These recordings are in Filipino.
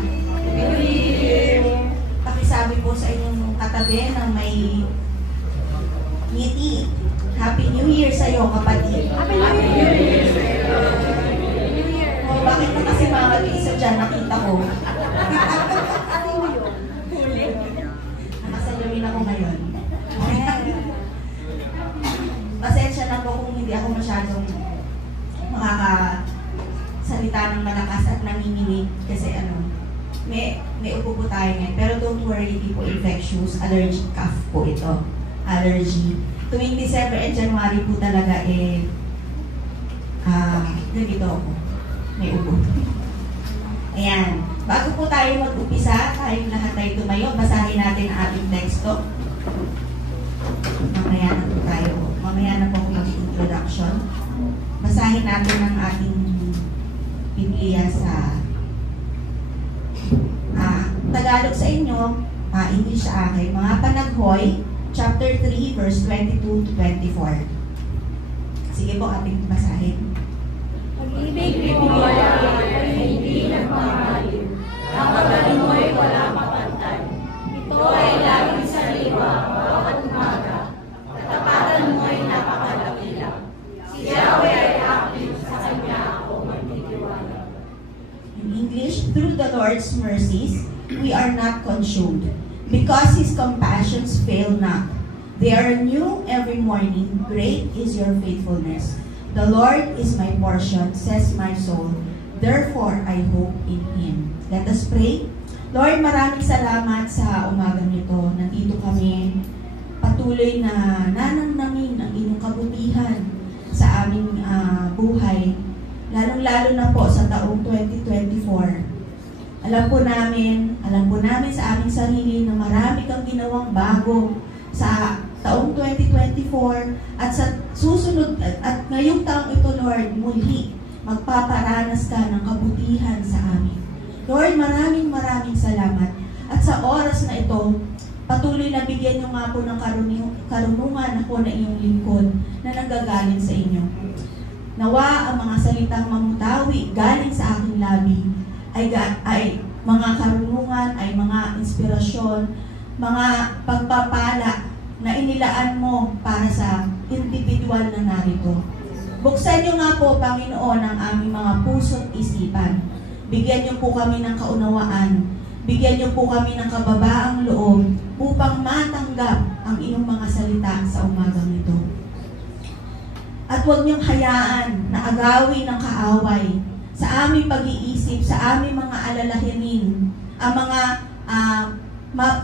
New Year! Pakisabi po sa inyong katabi ng may ngiti. Happy New Year sa'yo, kapatid. Happy New Year! Oh, bakit na kasi mga isa dyan, nakita ko. Nakasalumin ako ngayon. Pasensya na po kung hindi ako masyadong makakasalita ng malakas at nanginginig kasi may upo po tayo ngayon. Pero don't worry, hindi po infectious, allergic cough po ito. Allergy. Tuwing December and January po talaga ganito ako. May upo. Ayan. Bago po tayo mag-upisa, tayong lahat tayo tumayo, basahin natin ang ating teksto. Mamaya na po tayo. Mamaya na po ako mag-introduction. Basahin natin ang ating Biblia sa Tagalog sa inyo, English sa akin. Mga Panaghoy, chapter 3, verse 22 to 24. Sige po, ating basahin. Pag-ibig mo ay hindi nagmamaliw. Ang magaling mo'y wala mapantay. Ito ay laging sariwa bawat umaga. Katapatan mo'y napakalakila. Si Yahweh ay active, sa Kanya ako magtitiwala. In English, through the Lord's mercies, we are not consumed, because His compassions fail not. They are new every morning. Great is your faithfulness. The Lord is my portion, says my soul. Therefore, I hope in Him. Let us pray. Lord, maraming salamat sa umagang ito. Nandito kami patuloy na nanamnamin ang inyong kabutihan sa aming buhay. Lalong-lalo na po sa taong 2024. Alam po namin sa aming sarili na marami kang ginawang bago sa taong 2024 at sa susunod at ngayong taong ito, Lord, muli magpaparanas ka ng kabutihan sa amin. Lord, maraming salamat. At sa oras na ito, patuloy na bigyan niyo nga po ng karunungan ako na iyong lingkod na nanggagaling sa inyo. Nawa ang mga salitang mamutawi galing sa aking labi ay mga karunungan, ay mga inspirasyon, mga pagpapala na inilaan mo para sa individual na narito. Buksan niyo nga po, Panginoon, ang aming mga puso't isipan. Bigyan niyo po kami ng kaunawaan. Bigyan niyo po kami ng kababaang loob upang matanggap ang iyong mga salita sa umagang ito. At huwag niyong hayaan na agawin ng kaaway sa aming pag-iisip, sa aming mga alalahanin, ang mga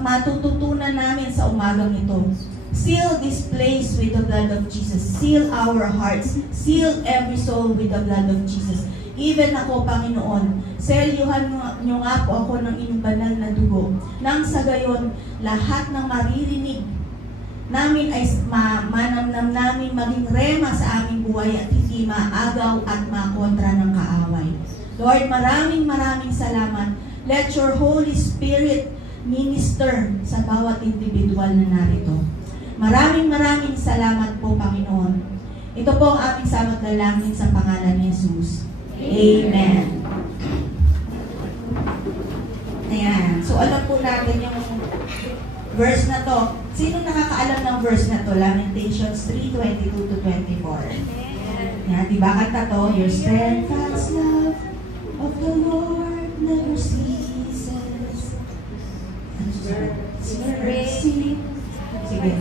matututunan namin sa umagang ito. Seal this place with the blood of Jesus. Seal our hearts. Seal every soul with the blood of Jesus. Even ako, Panginoon, selyuhan niyo nga po ako ng inyong banal na dugo. Nang sa gayon, lahat ng maririnig namin ay manamnam namin maging rema sa aming buhay at hindi maagaw at makontra ng kaaway. Lord, maraming salamat. Let your Holy Spirit minister sa bawat individual na narito. Maraming salamat po, Panginoon. Ito po ang aming samot dalangin sa pangalan ni Jesus. Amen. Ayan. So, alam po natin yung verse na to. Sino nakakaalam ng verse na to? Lamentations 3:22 to 24. Yan, diba kanta to? Your steadfast love of the Lord never ceases. Mercy. Sige.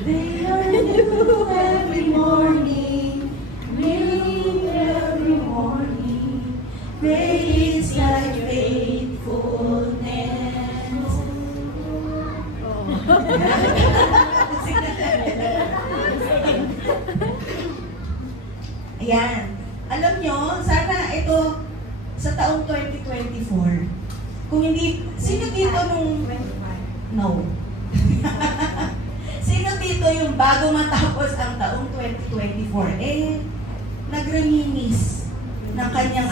They are new every morning. New every morning. Great is thy faithfulness. Ayan. Alam nyo, sana ito sa taong 2024, kung hindi, sino dito nung, no. Sino dito yung bago matapos ang taong 2024, nagreminis ng kanyang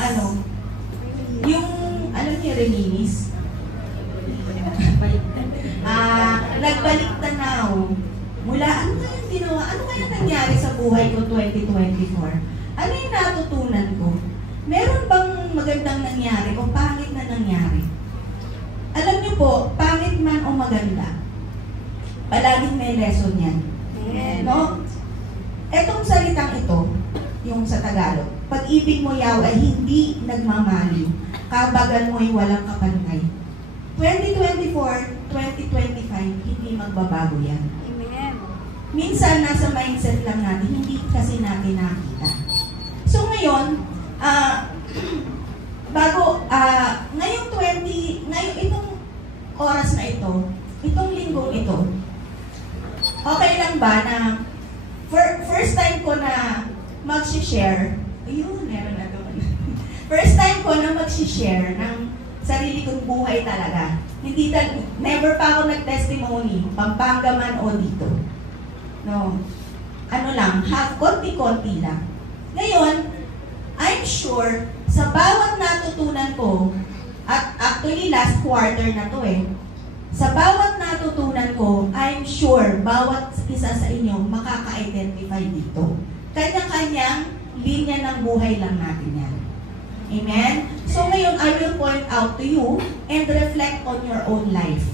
yung, alam niyo, reminis? Nagbalik tanaw. Mula, ano kayang ginawa? Ano kayang nangyari sa buhay ko 2024? Ano yung natutunan ko? Meron bang magandang nangyari o pangit na nangyari? Alam niyo po, pangit man o maganda, palaging may lesson yan. No? Etong salitang ito, yung sa Tagalog, pag-ibig mo yaw ay hindi nagmamaliw, kabagan mo'y walang kapantay. 2024, 2025, hindi magbabago yan. Amen. Minsan, nasa mindset lang natin, hindi kasi natin nakita. So ngayon, ngayong itong oras na ito, itong linggong ito, okay lang ba na first time ko na mag-share, meron na doon. First time ko na mag-share ng sarili kong buhay talaga. Never pa ako nag-testimony, Pampanga man o dito. No. Ano lang, konti-konti lang. Ngayon, I'm sure, sa bawat natutunan ko, at actually last quarter na to sa bawat natutunan ko, I'm sure, bawat isa sa inyo makaka-identify dito. Kanya-kanyang linya ng buhay lang natin yan. Amen? So ngayon, I will point out to you and reflect on your own life.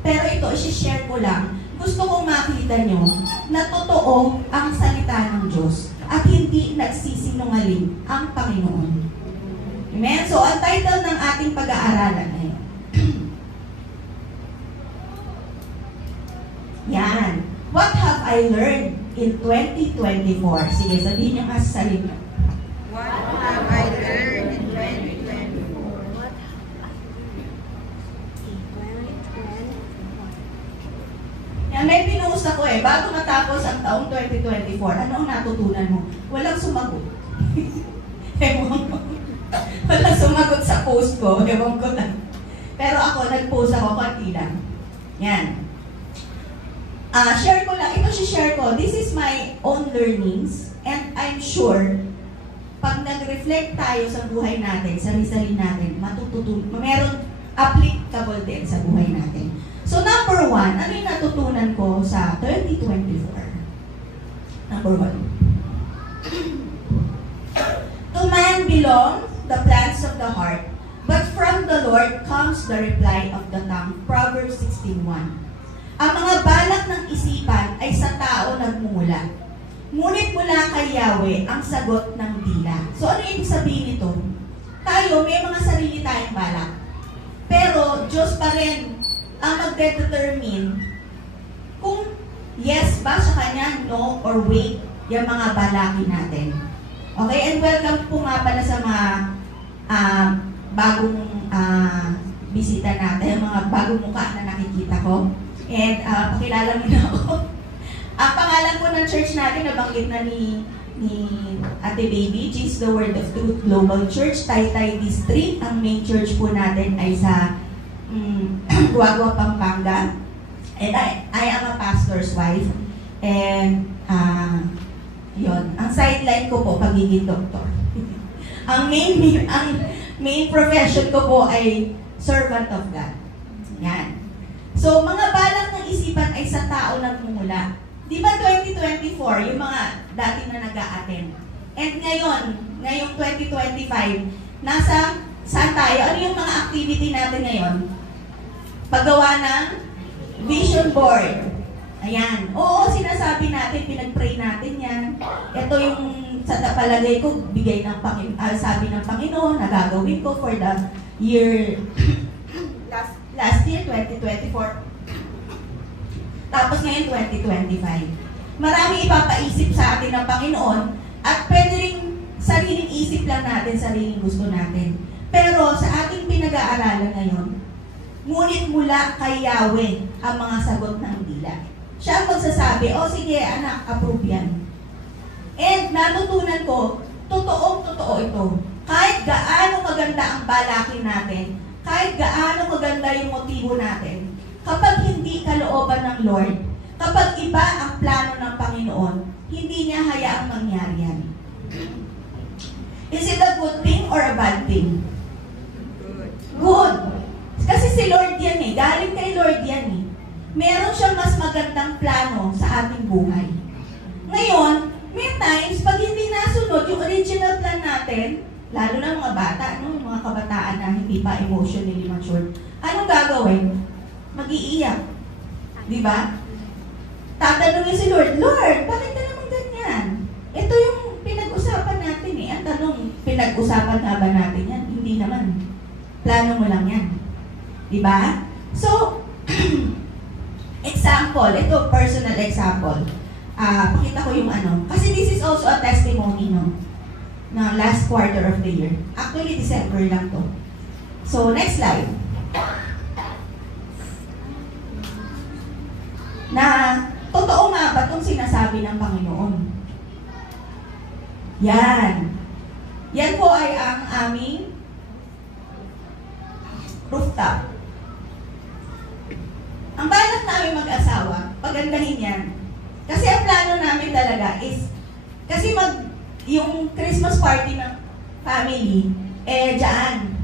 Pero ito, isi-share ko lang. Gusto kong makita nyo na totoo ang salita ng Diyos at hindi nagsisinungaling ang Panginoon. Amen? So, ang title ng ating pag-aaralan ay yan. What have I learned in 2024? Sige, sabihin niyo nga sa sarili. What have I learned in 2024? Yan, may pinuus ako bago matapos ang taong 2024, ano ang natutunan mo? Walang sumagot. Ewan ko. Walang sumagot sa post ko, ewan ko lang. Pero ako, nag-post ako, konti lang. Yan. Share ko lang, ito si-share ko. This is my own learnings, and I'm sure, pag nag-reflect tayo sa buhay natin, sa sarili natin, meron applicable din sa buhay natin. So, number 1, ano yung natutunan ko sa 2024? Number 1. To man belong the plans of the heart, but from the Lord comes the reply of the tongue. Proverbs 16:1. Ang mga balak ng isipan ay sa tao nagmumula. Ngunit mula kay Yahweh ang sagot ng dila. So ano ibig sabihin nito? Tayo, may mga sarili tayong balak. Pero Diyos pa rin ang magdedetermine kung yes ba sa Kanya, no, or wait, yung mga balakin natin. Okay, and welcome po nga pala sa mga bagong bisita natin, mga bagong mukha na nakikita ko. And pakilala mo na ako. Ang pangalan po ng church natin, nabanggit na ni Ate Baby, She's the Word of Truth Global Church, Taytay District. Ang main church po natin ay sa Guagua, Pampanga. And I am a pastor's wife. And yun, ang sideline ko po, pagiging doktor. ang main profession ko po ay servant of God. Yan. So, mga balak ng isipan ay sa tao nagmumula. Di ba 2024, yung mga dati na nag-a-attend? And ngayong 2025, saan tayo? Ano yung mga activity natin ngayon? Paggawa ng vision board. Ayan. Oo, sinasabi natin, pinag-pray natin yan. Ito yung sa palagay ko, bigay ng sabi ng Panginoon, nagagawin ko for the year last year, 2024. Tapos ngayon, 2025. Maraming ipapaisip sa atin ng Panginoon at pwede rin sariling isip lang natin, sariling gusto natin. Pero sa ating pinag-aaralan ngayon, ngunit mula kay Yahweh ang mga sagot ng dila. Siya ang magsasabi, sige anak, approve yan. And natutunan ko, totoo ito. Kahit gaano maganda ang balakin natin, kahit gaano maganda yung motibo natin, kapag hindi kalooban ng Lord, kapag iba ang plano ng Panginoon, hindi niya hayaang mangyari yan. Is it a good thing or a bad thing? Good. Kasi si Lord yan galing kay Lord yan Meron siyang mas magandang plano sa ating buhay. Ngayon, may times, pag hindi nasunod yung original plan natin, lalo na mga bata, no? Mga kabataan na hindi pa emotionally mature, anong gagawin? Mag-iiyak. Di ba? Tatanungin si Lord, Lord, bakit ka naman ganyan? Ito yung pinag-usapan natin eh. Ang tanong, pinag-usapan nga ba natin yan? Hindi naman. Plano mo lang yan. Di ba? So, example, ito personal example. Pakita ko yung ano. Kasi this is also a testimony, no? Na last quarter of the year. Actually, December lang to. So, next slide. Na, totoo nga ba itong sinasabi ng Panginoon? Yan. Yan po ay ang aming rooftop. Ang balak namin mag-asawa, pagandahin yan. Kasi ang plano namin talaga is, kasi yung Christmas party ng family, dyan.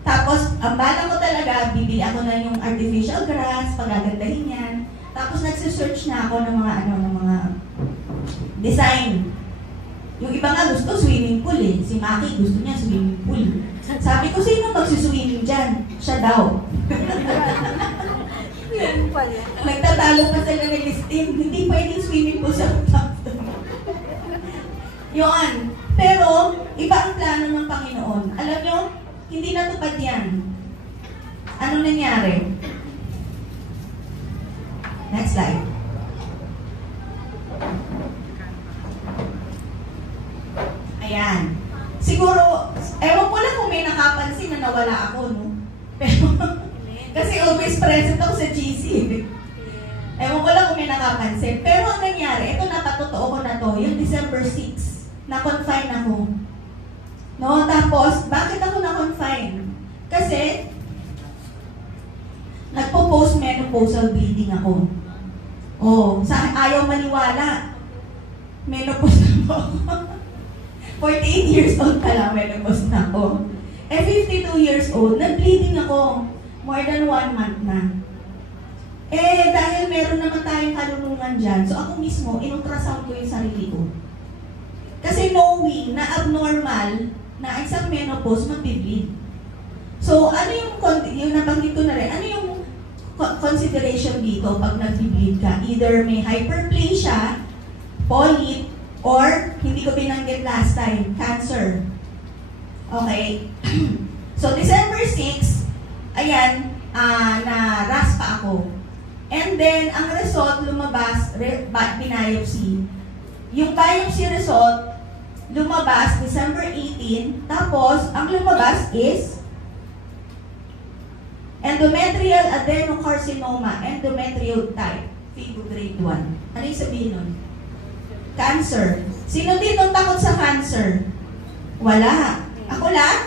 Tapos, ang balak ko talaga, bibili ako na yung artificial grass, pagagandahin yan. Tapos, nagsisearch na ako ng mga design. Yung iba nga gusto swimming pool eh. Si Maki gusto niya swimming pool. Sabi ko, sino magsiswimming dyan? Siya daw. Nagtatalo pa sila ng listing. Hindi pwedeng swimming pool sa top. Yun. Pero, iba ang plano ng Panginoon. Alam nyo, hindi natupad yan. Ano nangyari? Next slide. Ayan. Siguro, ewan ko lang kung may nakapansin na nawala ako, no? Pero, kasi always present ako sa GC. Ewan ko lang kung may nakapansin. Pero ang nangyari, ito napatotoo ko na to, yung December 6, na-confine ako. No? Tapos, bakit ako na-confine? Kasi, nagpo-post-menopausal bleeding ako. Oh, ayaw maniwala. Menopause na po ako. 48 years old pa lang, menopause na ako. 52 years old, nag-bleeding ako. More than 1 month na. Dahil meron naman tayong kalulungan dyan, so ako mismo, in-ultrasound ko yung sarili ko. Kasi knowing na abnormal, na isang menopause, mag-bleed. So, ano yung nabanggit ko na rin, ano yung consideration dito pag nag-bleed ka? Either may hyperplasia, polyp, or, hindi ko binanggit last time, cancer. Okay? So, December 6, ayan, na-RAS pa ako. And then, ang result lumabas, biopsy. Yung biopsy result, lumabas December 18, tapos, ang lumabas is endometrial adenocarcinoma, endometrial type, FIGO grade 1. Ano yung sabihin nun? Cancer. Sino dito takot sa cancer? Wala. Ako lang?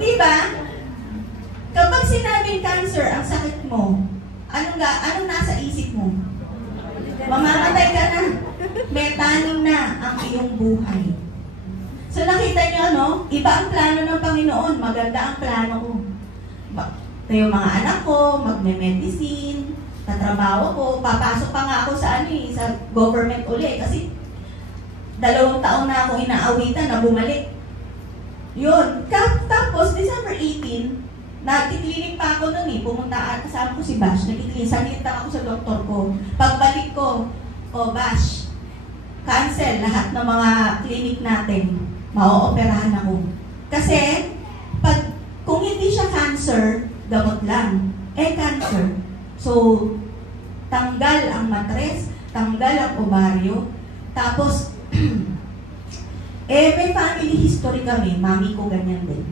Diba? Kapag sinabing cancer ang sakit mo, anong nasa isip mo? Mamamatay ka na. Metaning na ang iyong buhay. So nakita niyo, ano? Iba ang plano ng Panginoon. Maganda ang plano ko. Ito yung mga anak ko, magme-medicine, tatrabaho ko, papasok pa nga ako sa sa government uli. Kasi 2 taon na ako inaawitan na bumalik. Yun. Tapos, December 18, nagkiklinik pa ako nun eh. Pumunta, kasama ko si Bash. Nagkiklinik. Saglit lang ako sa doktor ko. Pagbalik ko, Bash, cancel lahat ng mga clinic natin. Mao-operahan ako. Kasi, kung hindi siya cancer, gamot lang. Cancer. So, tanggal ang matres, tanggal ang ovaryo, tapos, may family history kami, mami ko ganyan din.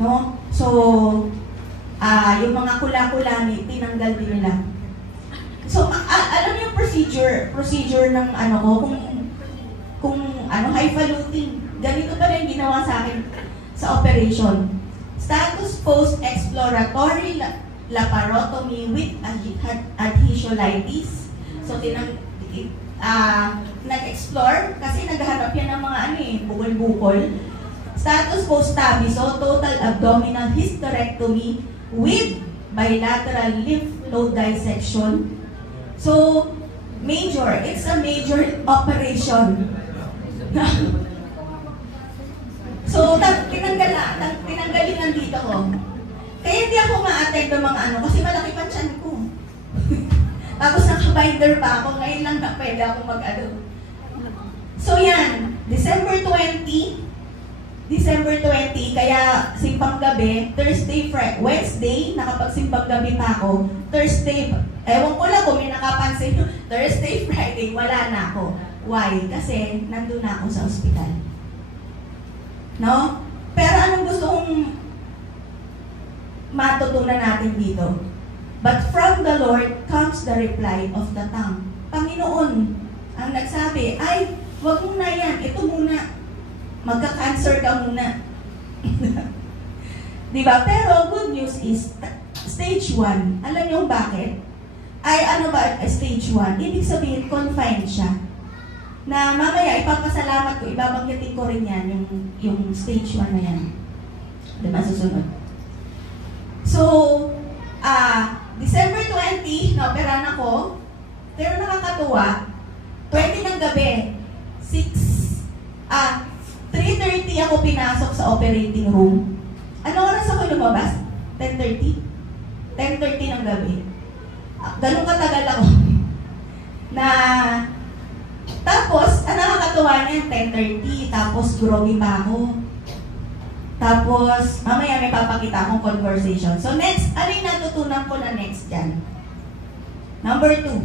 No? So, yung mga kula-kulani, tinanggal din nila. So, alam niyo yung procedure ng kung highfalutin, ganito pa rin ginawa sa akin sa operation. Status post-exploratory laparotomy with adhesiolitis. So, nag-explore kasi naghahanap yan ng mga bukol-bukol. Status post-tabiso, total abdominal hysterectomy with bilateral lymph node dissection. So, Major. It's a major operation. So, tinanggalingan dito ko. Kaya hindi ako ma-attend ng mga ano, kasi malaki pa tiyan ko. Tapos naka-binder pa ako, ngayon lang na pwede ako mag-ano. So yan, December 20, kaya simpang gabi, Thursday, Wednesday, nakapagsimpang gabi pa ako. Thursday, ewan ko lang kung may nakapansin nyo, Thursday, Friday, wala na ako. Why? Kasi nandun na ako sa ospital. No? Pero anong gusto kong matutunan natin dito? But from the Lord comes the reply of the tongue. Panginoon ang nagsabi, ay, wag mo na yan, ito muna. Magka-cancer ka muna. Diba? Pero good news is, stage 1, alam niyo bakit? Ay, ano ba stage 1? Ibig sabihin, confined siya. Na mamaya, ipapasalamat ko, ibabanggitin ko rin yan, yung stage 1 na yan. Diba, susunod. So, December 20, naoperan ako. Pero nakakatuwa, 20 ng gabi, 3:30 ako pinasok sa operating room. Ano oras ako lumabas? 10:30? 10:30 ng gabi. Ganun katagal ako. Tapos, ang nakakatuwa niyan, 10:30, tapos groggy pa ako. Tapos, mamaya may papakita akong conversation. So next, ano yung natutunan ko na next dyan? Number 2.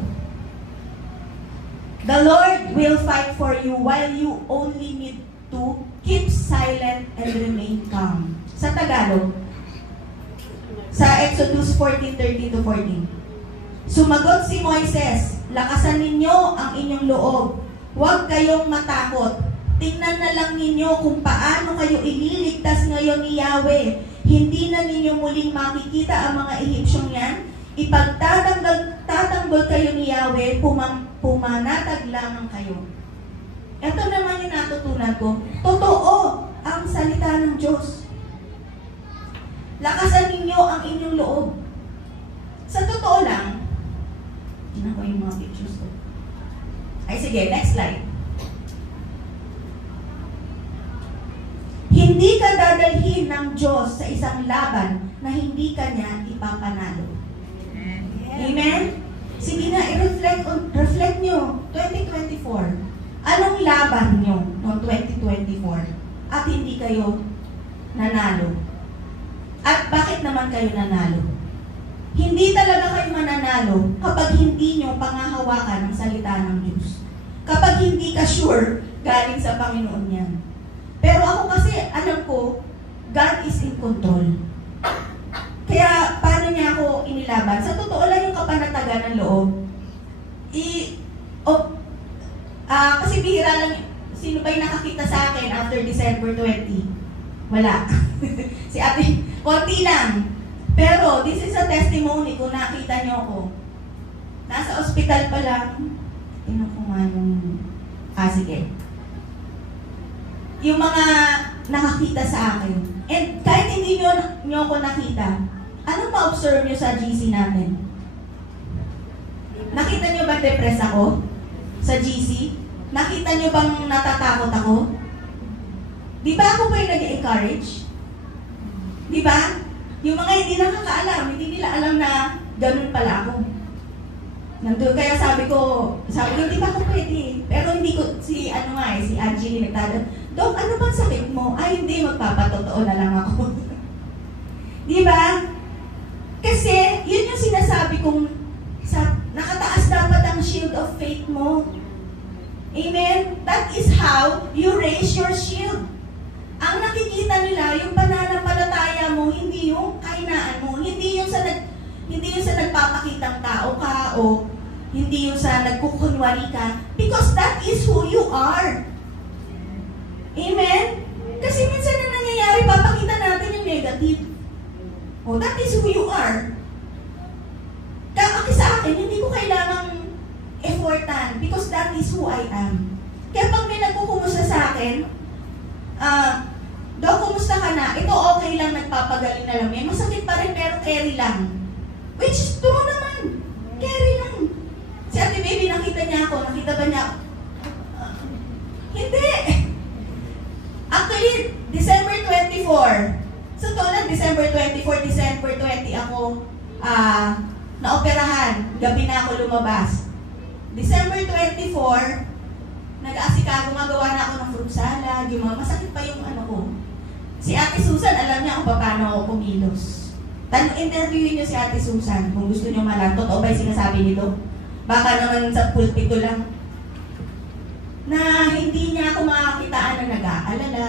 The Lord will fight for you while you only need to keep silent and remain calm. Sa Tagalog, sa Exodus 14:13-14. Sumagot si Moises, lakasan ninyo ang inyong loob. Huwag kayong matakot. Tingnan na lang ninyo kung paano kayo ililigtas ngayon ni Yahweh. Hindi na ninyo muling makikita ang mga Ehipsyong yan. Ipagtatanggol kayo ni Yahweh, pumanatag lamang kayo. Ito naman yung natutunan ko. Totoo ang salita ng Diyos. Lakasan ninyo ang inyong loob. Sa totoo lang, tingnan ko yung mga pictures ko. Ay sige, next slide. Hindi ka dadalhin ng Diyos sa isang laban na hindi ka niya ipapanalo. Amen? Sige na, reflect nyo, 2024. Anong laban nyo noong 2024 at hindi kayo nanalo? At bakit naman kayo nanalo? Hindi talaga kayo mananalo kapag hindi nyo pangahawakan ang salita ng Diyos. Kapag hindi ka sure galing sa Panginoon yan. Pero ako kasi, alam ko, God is in control. Kaya, paano niya ako inilaban? Sa totoo lang yung kapanatagan ng loob. Kasi bihira lang, sino ba yung nakakita sa akin after December 20? Wala. Si ate, konti lang. Pero, this is a testimony kung nakita niyo ako. Nasa ospital pa lang. Tingnan ko nga yung... sige. Yung mga nakakita sa akin. And kahit hindi nyo ako nakita, anong ma-observe nyo sa GC natin? Nakita nyo ba depressed ako sa GC? Nakita nyo bang natatakot ako? Di ba ako pa yung nag-encourage? Di ba? Yung mga hindi nakakaalam, hindi nila alam na ganun pala ako. Nandun, kaya sabi ko, hindi ba ako pwede? Pero hindi ko, si Angie nagtatanong, Dok, ano bang sakit mo? Ay, hindi, magpapatotoo na lang ako. Di ba? Kasi, yun yung sinasabi kong, nakataas dapat ang shield of faith mo. Amen? That is how you raise your shield. Ang nakikita nila, yung pananampalataya mo, hindi yung kainaan mo, hindi yung sa nagpapakitang tao ka o hindi yung sa nagkukunwari ka, because that is who you are. Amen? Kasi minsan na nangyayari, papakita natin yung negative. Oh, that is who you are. Kaya sa akin, hindi ko kailangang effortan because that is who I am. Kaya pag may nagkukumusta sa akin, Dok, kumusta ka na? Ito okay lang, nagpapagaling na lang. May masakit pa rin, pero carry lang. Which is true naman. Carry lang. Si Ate Baby, nakita niya ako, nakita ba niya? Hindi! Actually, December 24. So, lang, December 24, December 20 ako naoperahan. Gabi na ako lumabas. December 24, nag-aasikago, gumagawa na ako ng fruit salad, yung mga masakit pa yung ano ko. Si Ate Susan, alam niya kung paano ako kumilos. Interviewin niyo si Ate Susan kung gusto niyo malaman. Totoo ba yung sinasabi nito? Baka naman sa pulpito lang. Na hindi niya ako makakitaan na nag-aalala.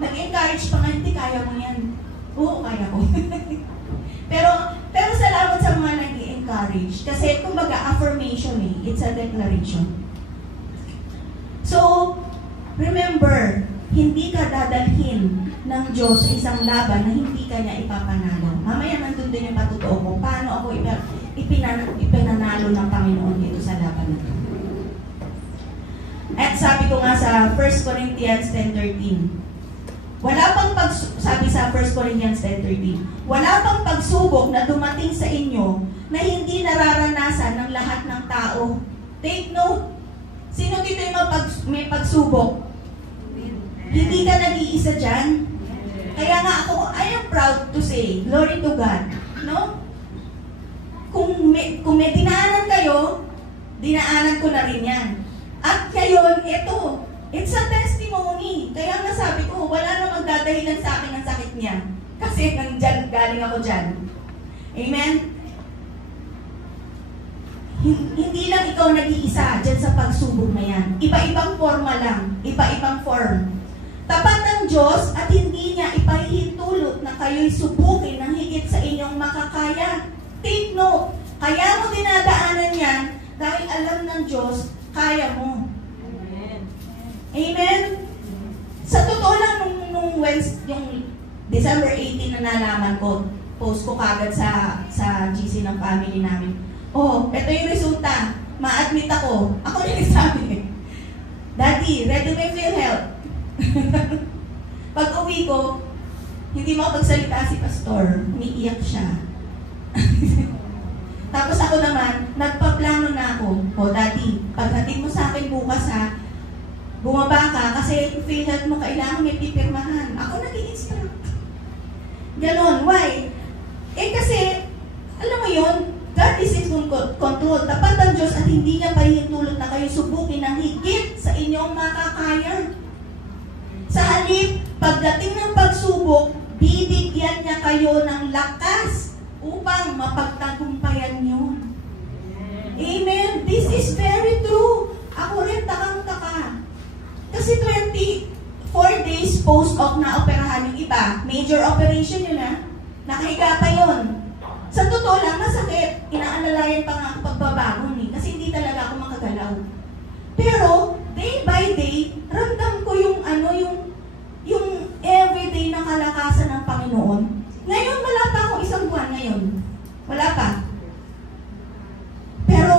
Nag-encourage pa nga, hindi kaya mo yan. Oo, kaya ko. pero salamat sa mga nag-encourage. Kasi kumbaga affirmation it's a declaration. So, remember, hindi ka dadalhin ng Diyos sa isang laban na hindi ka niya ipapanalo. Mamaya nandun din yung patutuo ko, paano ako ipinanalo ng Panginoon dito sa laban na ito. At sabi ko nga sa 1 Corinthians 10:13, sabi sa 1 Corinthians 10:13, wala pang pagsubok na dumating sa inyo na hindi nararanasan ng lahat ng tao. Take note, sino dito yung may pagsubok? Hindi ka nag-iisa dyan. Kaya nga ako, I am proud to say, glory to God. No? Kung may dinaanan kayo, dinaanan ko na rin yan. At ngayon, ito, it's a testimony. Kaya nga sabi ko, wala na magdadahilan sa akin ang sakit niya. Kasi nandyan, galing ako dyan. Amen? Hindi lang ikaw nag-iisa dyan sa pagsubok na yan. Iba-ibang forma lang. Iba-ibang form. Tapat ang Diyos at hindi niya ipahihintulot na kayo'y subukin ng higit sa inyong makakaya. Take note, kaya mo dinadaanan yan dahil alam ng Diyos, kaya mo. Amen. Amen? Sa totoo lang, nung yung December 18 na nalaman ko, post ko kagad sa GC ng family namin. Oh, ito yung resulta. Ma-admit ako. Ako na nagsabi. Daddy, ready may feel help. Pag uwi ko, hindi makapagsalita si pastor. Umiiyak siya. Tapos ako naman, nagpaplano na ako. O, Daddy, paghatid mo sa akin bukas ha, bumaba ka kasi feel help mo, kailangan may pipirmahan. Ako nag-i-instruct. Ganon. Why? Kasi, alam mo yun, God is in control. Tapat ang Diyos at hindi niya pahihintulot na kayo subukin ng higit sa inyong makakaya. Sa halip, pagdating ng pagsubok, bibigyan niya kayo ng lakas upang mapagtagumpayan niyo. Amen. This is very true. Ako rin takang-taka. Kasi 24 days post-op na operahan yung iba. Major operation yun ha. Nakahiga pa yun. Sa totoo lang, masakit. Inaalalayan pa nga ang pagbabago kasi hindi talaga ako makagalaw. Pero, day by day, ramdam ko yung everyday na kalakasan ng Panginoon. Ngayon, wala pa akong isang buwan ngayon. Wala pa. Pero,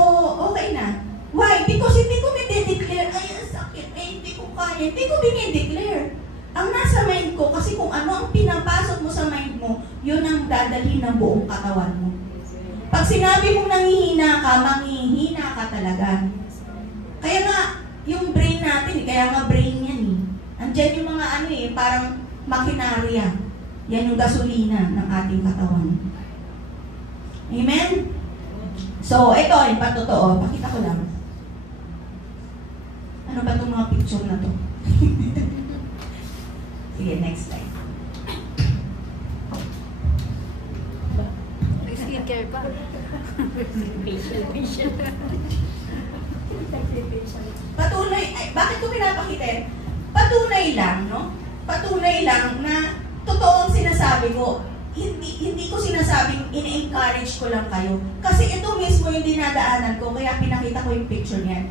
okay na. Why? Because hindi ko dinideclare, ay, ang sakit, ay, hindi ko kaya. Hindi ko dinideclare. Ang nasa mind ko, kasi kung ano ang pinapasok mo sa mind mo, yun ang dadalhin ng buong katawan mo. Pag sinabi mong nanghihina ka, manghihina ka talaga. Kaya nga, yung brain natin, kaya nga brain yan Andiyan yung mga parang makinarya. Yan yung gasolina ng ating katawan. Amen? So, ito ay patotoo. Pakita ko lang. Ano ba itong mga picture na to? Sige, next slide. Skincare pa. Facial. Patunay, bakit ko pinapakita? Patunay lang, no? Patunay lang na totoo ang sinasabi ko. Hindi ko sinasabing ini-encourage ko lang kayo. Kasi ito mismo yung dinadaanan ko, kaya pinakita ko yung picture niyan.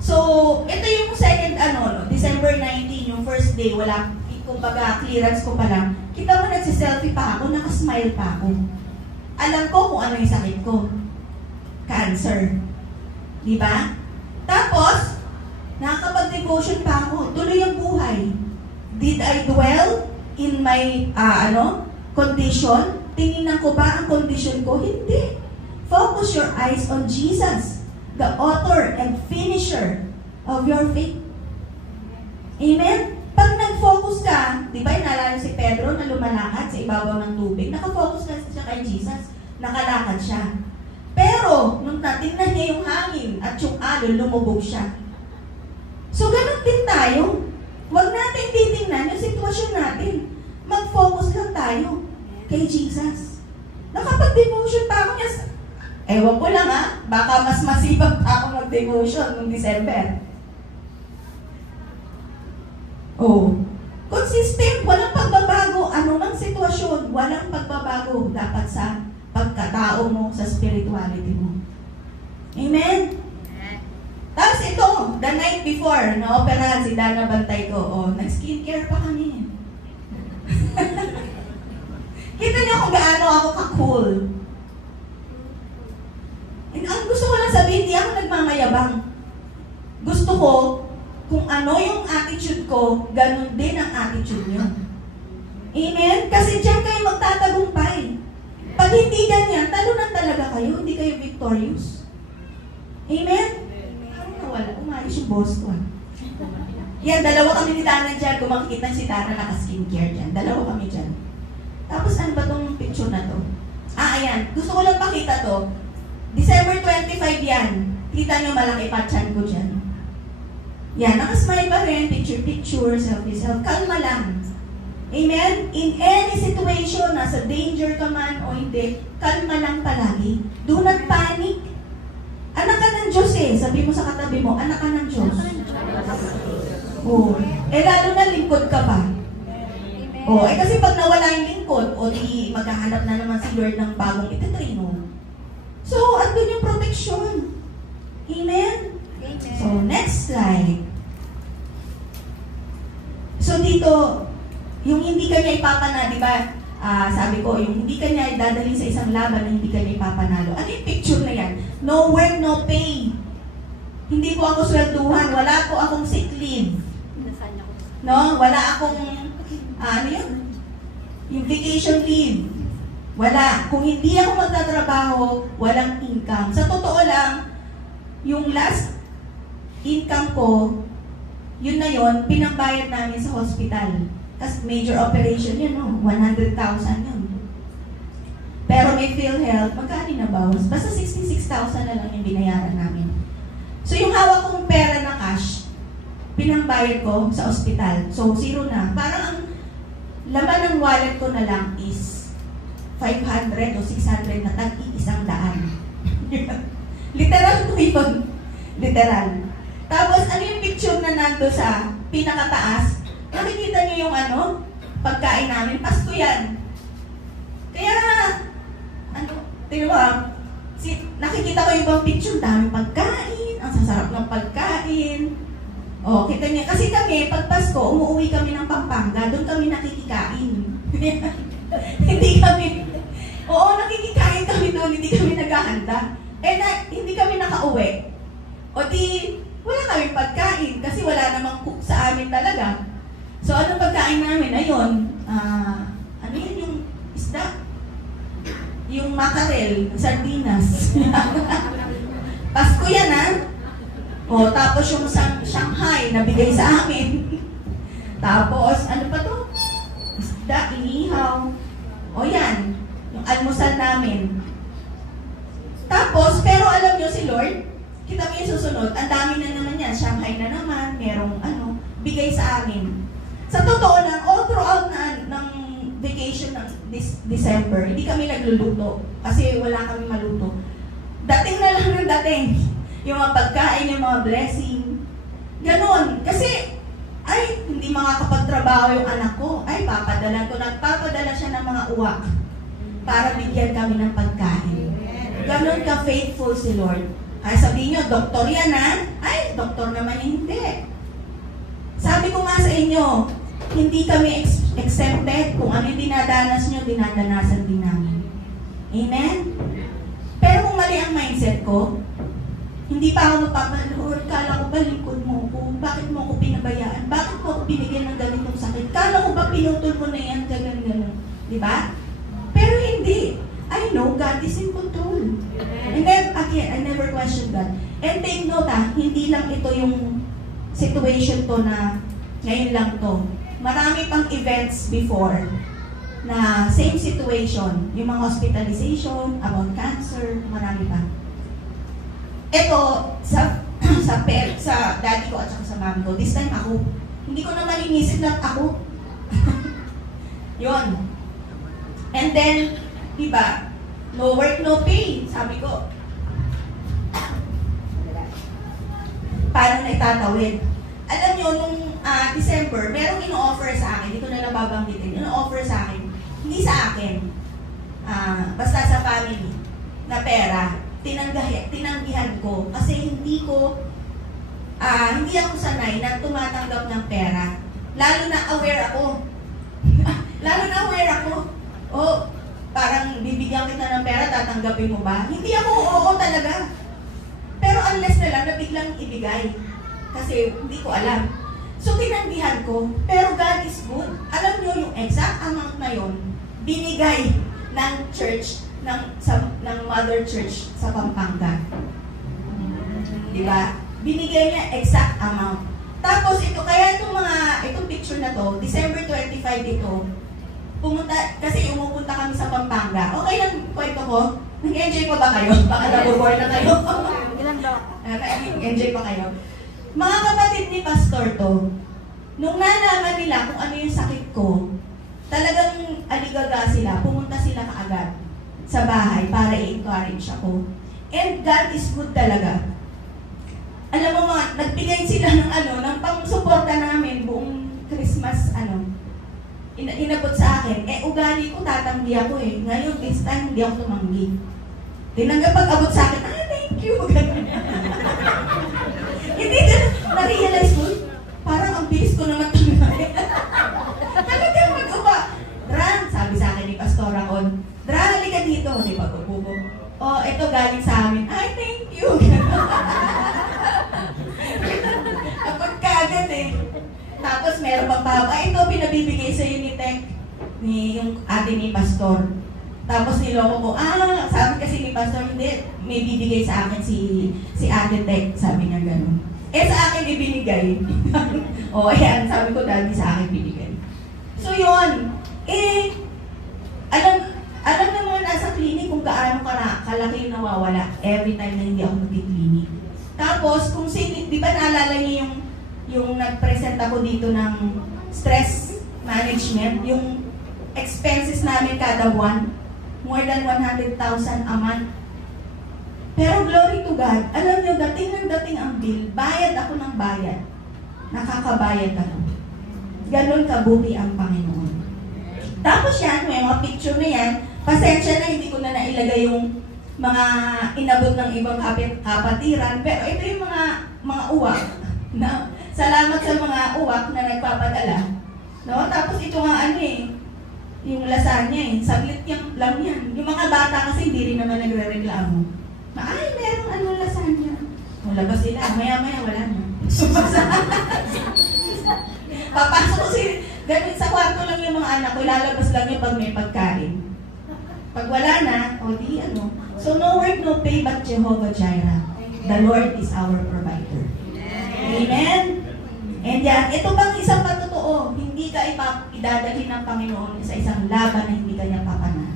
So, ito yung second, December 19, yung first day, wala, kumbaga, clearance ko pa lang. Kita mo, nagsiselfie pa ako, nakasmile pa ako. Alam ko kung ano yung sakit ko. Cancer. Diba? Tapos, nakakapag-devotion pa ako. Tuloy ang buhay. Did I dwell in my, condition? Tingnan ko ba ang condition ko? Hindi. Focus your eyes on Jesus. the author and finisher of your faith. Amen? Pag nag-focus ka, di ba naalala si Pedro na lumalakad sa ibabaw ng tubig, nakafocus na siya kay Jesus, nakalakad siya. Pero, nung natingnan niya yung hangin at yung alon, lumubog siya. So, ganun din tayo. Huwag natin titingnan yung sitwasyon natin. Mag-focus lang tayo kay Jesus. Nakapag-devotion pa ako niya. Ewan ko lang baka mas masipag pa ako mag-devotion noong December. Oh, consistent, walang pagbabago. Anumang sitwasyon, walang pagbabago dapat sa pagkatao mo, sa spirituality mo. Amen? Tapos ito, the night before, na-operahan si Dana Bantay ko, nag-skincare pa kami. Kita niyo kung gaano ako ka-cool. And ang gusto ko lang sabihin, hindi ako nagmamayabang. Gusto ko, kung ano yung attitude ko, ganun din ang attitude niyo. Amen? Kasi diyan kayo magtatagumpay. Pag hindi ganyan, talunan talaga kayo, hindi kayo victorious. Amen? Wala, umayos yung boss ko. Yan, dalawa kami ni Dana dyan. Kung makikita si Dana naka-skincare dyan. Dalawa kami dyan. Tapos ano ba tong picture na to? Ayan. Gusto ko lang pakita to. December 25 yan. Kita nyo malaki pa chan ko dyan. Yan, nakasmile pa rin. Picture, selfie. Kalma lang. Amen? In any situation, nasa danger ka man o hindi, kalma lang palagi. Do not panic. Anak ka ng Diyos Sabi mo sa katabi mo, anak ka ng Diyos. Lalo na lingkod ka pa. Kasi pag nawala yung lingkod, di maghahanap na naman si Lord ng bagong ititrino. So, andun yung protection. Amen? So, next slide. So, dito, yung hindi ka niya ipapanalo, di ba? Sabi ko, yung hindi ka niya dadalhin sa isang laban na hindi ka niya ipapanalo. Ano yung picture na yan? No work, no pay. Hindi po ako swelduhan. Wala po akong sick leave. No? Wala akong, ano yun? Yung vacation leave. Wala. Kung hindi ako magtatrabaho, walang income. Sa totoo lang, yung last income ko, yun na yun, pinambayad namin sa hospital. Kasi major operation yun, 100,000 yun. Pero may PhilHealth, magkano na bawas? Basta 66,000 na lang yung binayaran namin. So yung hawak kong pera na cash, pinambayad ko sa ospital. So zero na. Parang ang laman ng wallet ko na lang is 500 o 600 na tag-100. Literal ko yun. Literal. Tapos ano yung picture na nando sa pinakataas? Nakikita niyo yung pagkain namin. Pasko yan. Kaya, nakikita ko yung ibang picture, daming pagkain, ang sasarap ng pagkain. Kita niya. Kasi kami, pag Pasko, umuwi kami ng Pampanga, doon kami nakikikain. Hindi kami, nakikikain kami doon, hindi kami naghahanda. Hindi kami nakauwi. Wala kami pagkain, kasi wala namang cook sa amin talaga. So, anong pagkain namin? Ayun, ano yun yung isda? Yung mackerel, sardinas. Pasko yan, tapos yung Shanghai, nabigay sa amin. Tapos, ano pa to? Isda, inihaw. Yan, yung almusal namin. Tapos, pero alam nyo si Lord, kita mo yung susunod, ang dami na naman yan. Shanghai na naman, merong bigay sa amin. Sa totoo lang, all throughout ng vacation ng December, hindi kami nagluluto kasi wala kami maluto. Dating na lang ng dating. Yung mga pagkain, yung mga blessing. Ganon. Kasi, hindi makakapagtrabaho yung anak ko. Nagpapadala siya ng mga uwak para bigyan kami ng pagkain. Ganon ka-faithful si Lord. Kaya sabihin nyo, doktor yan doktor naman hindi. Sabi ko nga sa inyo, hindi kami exempted. Kung ano yung dinadanas nyo, dinadanasan din namin. Amen? Pero kung mali ang mindset ko, hindi pa ako Lord, kala ko ba lingkod mo ko? Bakit mo ako pinabayaan? Bakit mo ako binigyan ng ganitong sakit? Kala ko ba pinutol mo na yan, gano'n. Diba? Pero hindi. I know God is in control. And then, again, I never questioned God. And take note hindi lang ito yung situation to na ngayon lang to. Marami pang events before na same situation. Yung mga hospitalization, about cancer, marami pa. Ito, sa daddy ko at sa mami ko, this time ako, hindi ko naman inisip na ako. Yun. And then, diba, no work, no pay. Sabi ko, paano na itatawid? Alam nyo, nung December, merong ino-offer sa akin, hindi ko na nababanggitin, ino-offer sa akin, hindi sa akin, basta sa family, na pera, tinanggihan ko, kasi hindi ako sanay na tumatanggap ng pera. Lalo na aware ako. Parang bibigyan kita ng pera, tatanggapin mo ba? Hindi ako oo talaga. Pero unless na lang na biglang ibigay. Kasi hindi ko alam. So tinanggihan ko. Pero God is good. Alam nyo yung exact amount na yon binigay ng church, ng mother church sa Pampanga. Diba? Binigay niya exact amount. Tapos ito, kaya itong picture na to, December 25 ito, kasi umupunta kami sa Pampanga. Okay lang kwento ko? Nag-enjoy pa ba kayo? Baka nabobore na kayo. Nag-enjoy pa kayo. Mga kapatid ni Pastor to, nung nalaman nila kung ano yung sakit ko, talagang aligaga sila, pumunta sila kaagad sa bahay para i-encourage ako. And God is good talaga. Alam mo mga, nagbigay sila ng pang-suporta namin buong Christmas, inabot sa akin. Ugali ko, tatanggi ako eh. Ngayon, this time, hindi ako tumanggi. Tinanggap pag-abot sa akin, thank you. Hindi din, na-realize ko, parang ang bilis ko naman tumanggi. Talagang mag-uba. Dra, sabi sa akin ni Pastor Akon, Dra, halika dito. Hindi pa pupupo. Ito galing sa amin. Thank you. Kapag kaagad eh. Tapos meron pang ito pinabibigay sa iyo ni Tech, yung ate ni Pastor. Tapos niloko ko, sabi kasi ni Pastor, hindi, may bibigay sa akin si ate Tech, sabi niya gano'n. Sa akin ibinigay. Ayan, sabi ko, daddy sa akin binigay. So yun, alam naman nasa clinic kung gaano kalaki yung nawawala every time na hindi ako nag-clinic. Tapos, kung di ba naalala niyo yung nag-present ako dito ng stress management, yung expenses namin kada buwan, more than 100,000 a month. Pero glory to God, alam niyo, dating ang bill, bayad ako ng bayad. Nakakabayad ako. Ganon kabuti ang Panginoon. Tapos yan, may mga picture na yan, pasensya na, hindi ko na nailagay yung mga inabot ng ibang kapatiran, pero ito yung mga uwak na salamat sa mga uwak na nagpapadala. No? Tapos ito nga yung lasagna saglit lang yan. Yung mga bata kasi hindi rin naman nagre-reklamo. Merong lasagna. Labas sila, maya-maya wala na. Papasok ko ganun sa kwarto lang yung mga anak ko, ilalabas lang yung pag may pagkain. Pag wala na, So no work, no pay, but Jehovah Jireh. The Lord is our provider. Amen? And yan, ito bang isang patotoo, hindi ka idadalhin ng Panginoon sa isang laban na hindi ka niya papanan.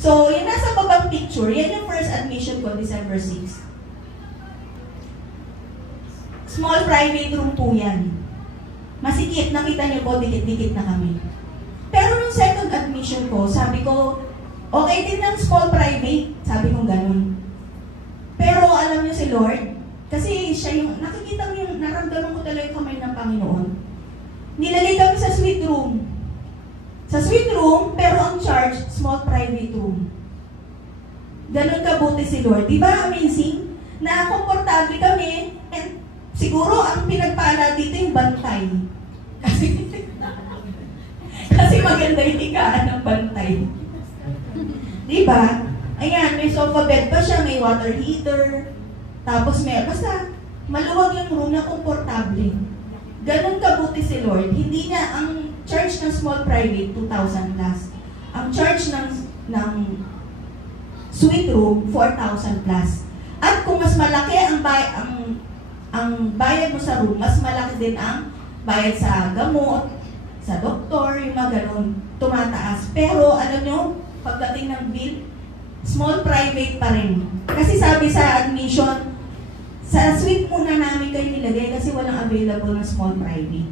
So, yung nasa babang picture, yan yung first admission ko, December 6. Small private room po yan. Masikip, nakita niyo po, dikit-dikit na kami. Pero nung second admission ko, sabi ko, okay din ng small private, sabi ko ganun. Pero alam niyo si Lord, kasi siya yung, nakikita mo yung, naramdaman ko talaga yung kamay ng Panginoon. Nilagay kami sa suite room. Sa suite room, pero ang charge, small private room. Ganun kabuti si Lord. Diba amazing? Na komportable kami, and siguro ang pinagpala dito yung bantay. Kasi maganda yung higaan ng bantay. Diba? Ayan, may sofa bed pa siya, may water heater, tapos basta maluwag yung room na komportable. Ganun kabuti si Lord. Hindi niya, ang charge ng small private, 2,000 plus. Ang charge ng suite room, 4,000 plus. At kung mas malaki ang bayad mo sa room, mas malaki din ang bayad sa gamot, sa doktor, yung mga ganun, tumataas. Pero alam nyo, pagdating ng bill, small private pa rin. Kasi sabi sa admission, sa suite muna namin kayo nilagay kasi walang available ng small private.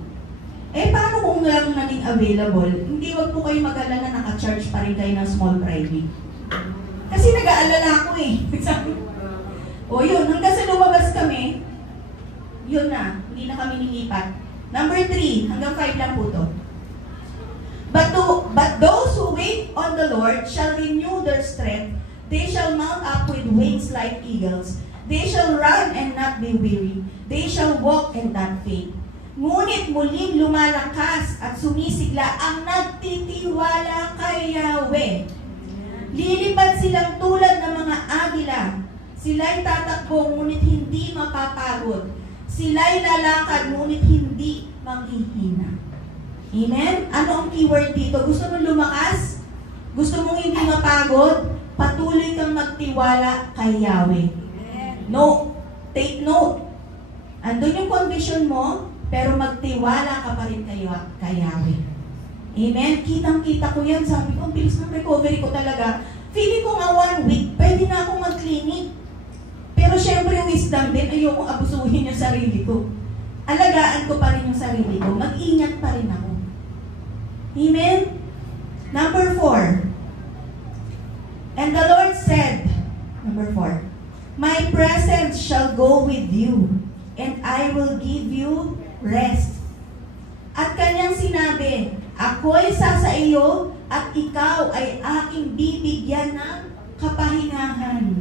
Eh, paano kung lang naging available? Hindi, wag po kayo mag-alala na naka-charge pa rin kayo ng small private. Kasi nag-aalala ako eh. O yun, hanggang sa lumabas kami, yun na, hindi na kami nilipat. Number 3, hanggang 5 lang po to. But those who wait on the Lord shall renew their strength. They shall mount up with wings like eagles. They shall run and not be weary. They shall walk and not faint. Ngunit muling lumalakas at sumisigla ang nagtitiwala kay Yahweh. Lilipad silang tulad ng mga agila. Sila'y tatakbo ngunit hindi mapapagod. Sila'y lalakad ngunit hindi manghihina. Amen? Ano ang keyword dito? Gusto mong lumakas? Gusto mong hindi mapagod? Patuloy kang magtiwala kay Yahweh. No. Take note. Andun yung condition mo, pero magtiwala ka pa rin kay Yahweh. Amen? Kitang-kita ko yan. Sabi ko, ang bilis ng recovery ko talaga. Feeling ko nga 1 week, pwede na akong mag-clinic. Pero syempre, wisdom din, ayoko abusuhin yung sarili ko. Alagaan ko pa rin yung sarili ko. Mag-ingat pa rin ako. Amen? Number 4. And the Lord said, number 4, My presence shall go with you, and I will give you rest. At kanyang sinabi, Ako'y sasa iyo, at ikaw ay aking bibigyan ng kapahingahan.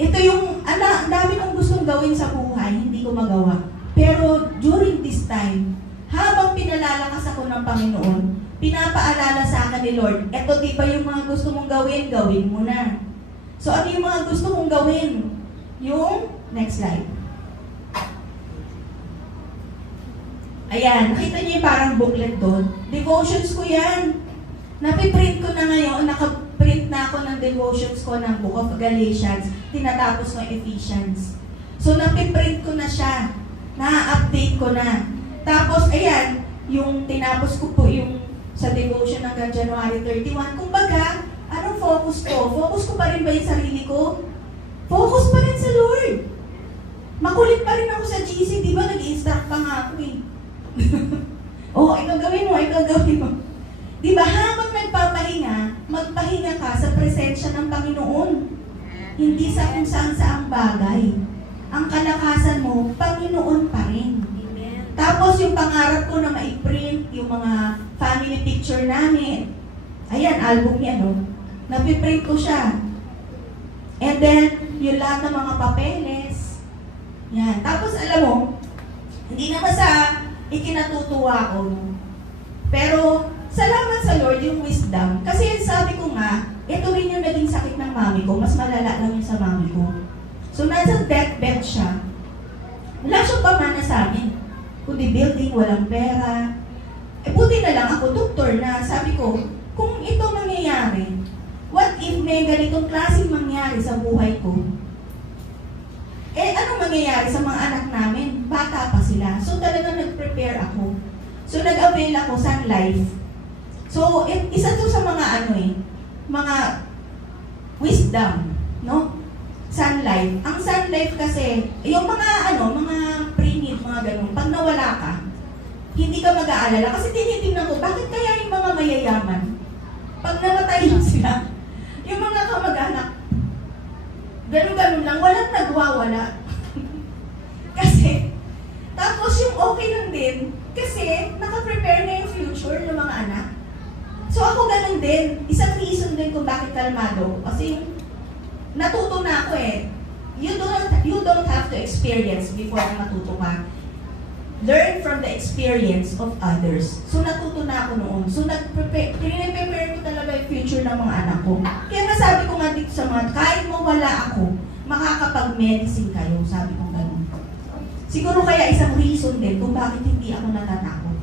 Ito yung, ang dami kong gustong gawin sa buhay, hindi ko magawa. Pero during this time, habang pinalalakas ako ng Panginoon, pinapaalala sa akin ni Lord, eto di ba yung mga gusto mong gawin, gawin mo na. So ano yung mga gusto mong gawin? Yung, next slide. Ayan, nakita niyo yung parang booklet doon. Devotions ko yan. Napiprint ko na ngayon, nakaprint na ako ng devotions ko ng Book of Galatians, tinatapos ko Ephesians. So napiprint ko na siya, na-update ko na. Tapos, ayan, yung tinapos ko po yung sa devotion hanggang January 31. Kumbaga, anong focus ko? Focus ko pa rin ba yung sarili ko? Focus pa rin sa Lord. Makulit pa rin ako sa GC, di ba? Nag-instruct pa nga ako eh. Oh, ikaw gawin mo, ikaw gawin mo. Di ba, habang nagpapahinga, magpahinga ka sa presensya ng Panginoon. Hindi sa kung saan saang bagay. Ang kalakasan mo, Panginoon pa rin. Tapos yung pangarap ko na ma-print, yung mga family picture namin. Ayan, album niya, no? Napiprint ko siya. And then, yung lahat ng mga papeles. Yan. Tapos, alam mo, hindi naman sa ikinatutuwa ko. Pero, salamat sa Lord yung wisdom. Kasi sabi ko nga, ito rin yung naging sakit ng mami ko. Mas malala lang yung sa mami ko. So, nasa deathbed siya. Wala siyang pamana sa amin. Kundi building, walang pera. Eh, buti na lang ako, doktor na. Sabi ko, kung ito mangyayari, what if may ganitong klaseng mangyari sa buhay ko? Eh, ano mangyayari sa mga anak namin? Bata pa sila. So, talagang nag-prepare ako. So, nag-avail ako Sun Life. So, isa to sa mga mga wisdom, no? Sun Life. Ang Sun Life kasi, yung mga mga pre-need, mga ganun, pag nawala ka, hindi ka mag-aalala. Kasi tinitingnan ko, bakit kaya yung mga mayayaman, pag namatay lang sila, yung mga kamag-anak, ganun-ganun lang, walang nagwawala. Kasi, tapos yung okay lang din, kasi naka-prepare na yung future ng mga anak. So ako ganun din, isang reason din kung bakit kalmado, kasi natuto na ako eh. You don't have to experience before matuto ka. Learn from the experience of others. So natuto na ako noon. So prepare ko talaga yung future ng mga anak ko. Kaya nasabi ko nga dito sa mga, kahit mawala ako, makakapag-medicine kayo, sabi ko ganun. Siguro kaya isang reason din kung bakit hindi ako natatakot.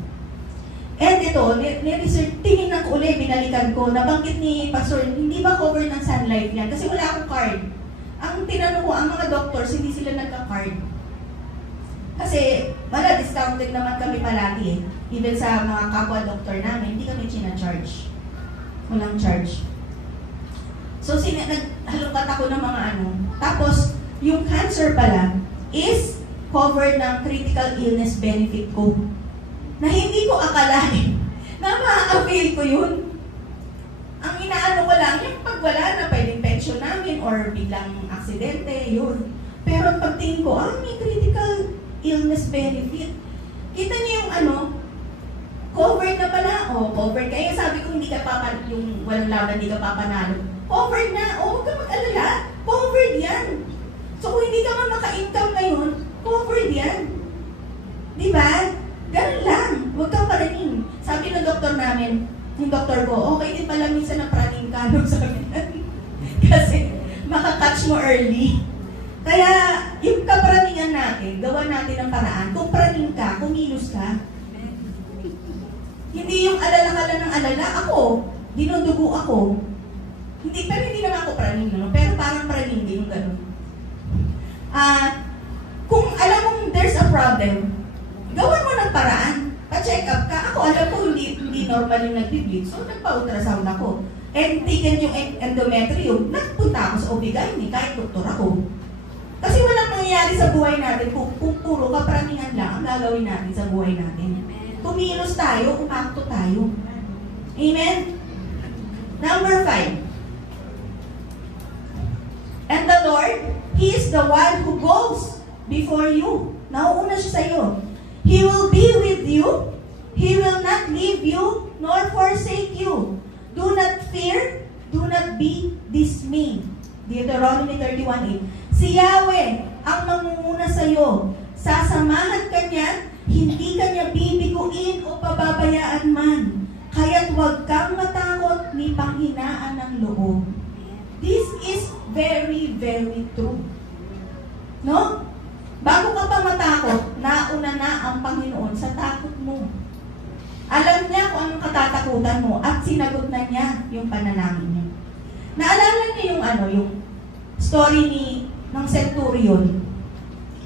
And ito, ni-research, tingnan ko ulit, binalikan ko, nabanggit ni Pastor, hindi ba cover ng Sun Life yan? Kasi wala akong card. Ang tinanong ko, ang mga doctors, hindi sila nagka-card. Kasi, wala, discounted naman kami palagi. Even sa mga kapwa-doktor namin, hindi kami charge. Walang charge. So, naghalukat ako ng mga ano. Tapos, yung cancer pala is covered ng critical illness benefit ko. Na hindi ko akalain na ma-avail ko yun. Ang inaano ko lang, yung pag wala na, pwedeng pension namin or biglang aksidente, yun. Pero pagtingin ko, may critical illness benefit. Kita niyo yung ano, covered na pala. Covered. Kaya sabi ko, hindi ka yung walang laban, hindi ka papanalo. Covered na. Huwag ka mag-alala. Covered yan. So kung hindi ka man maka-income ngayon, covered yan. Di ba? Ganun lang. Huwag kang paraning. Sabi ng doktor namin, yung doktor ko, okay din pala minsan na praning ka, no? Sabi na. Kasi makakatch mo early. Kaya yung kaparaningan natin, gawa natin ang paraan. Kung praning ka, kumilos ka. Hindi yung alala ka lang ng alala. Ako, dinudugo ako. Pero hindi naman ako praning, no? Pero parang praning din yung gano'n. Kung alam mong there's a problem, gawan mo ng paraan. Pa-check up ka. Ako, alam ko, hindi normal yung nag-bleed. So, nagpa-ultrasound ako. And taken yung endometrium, nagpunta ako sa OB-GYN, kahit doktor ako. Kasi walang mangyayari sa buhay natin kung puro kapraningan lang ang gagawin natin sa buhay natin. Kumilos tayo, umakto tayo. Amen? Number 5. And the Lord, He is the one who goes before you. Nauuna siya sa iyo. He will be with you. He will not leave you nor forsake you. Do not fear. Do not be dismayed. Deuteronomy 31:8. Si Yahweh ang mangunguna sa iyo. Sasamahan ka niya, hindi ka niya bibiguin o pababayaan man. Kaya't huwag kang matakot ni panghinaan ng loob. This is very, very true. No? Bago ka pa matakot, nauna na ang Panginoon sa takot mo. Alam niya kung anong katatakutan mo at sinagot na niya yung panalangin niya. Naalala niyo yung story ng centurion.